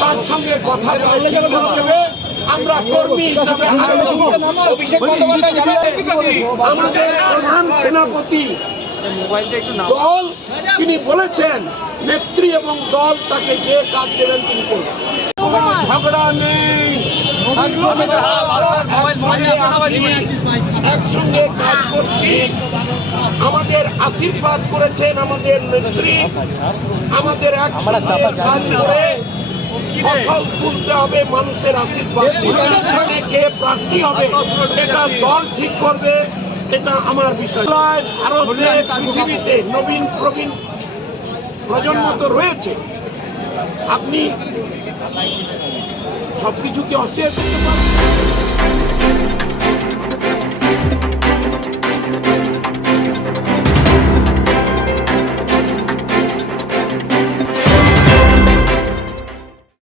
তার সঙ্গে আমরা কর্মী আমাদের প্রধান সেনাপতি দল তিনি বলেছেন নেত্রী এবং দল তাকে যে কাজ দেবেন তিনি করবেন। ঝগড়া নেই। একসঙ্গে কাজ করছি আমাদের আশীর্বাদ করেছেন আমাদের নেত্রী, আমাদের একসঙ্গে কাজ করে ফসল তুলতে হবে, মানুষের আশীর্বাদ কে প্রার্থী হবে, এটা দল ঠিক করবে, এটা আমার বিষয়। ভারতে, পৃথিবীতে নবীন প্রবীণ প্রজন্ম তো রয়েছে। আপনি সবকিছু কি অস্বীকার করতে পারেন